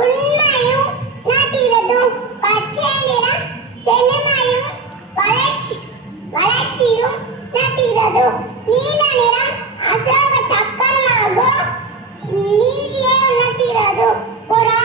உண்மையும் உணர்த்துகிறது. பச்சை நிறம் செழுமையும் வளர்ச்சியும் உணர்த்துகிறது. நீல நிறம் அசோக சக்கரமாகும் நீதியை உணர்த்துகிறது. ஒரு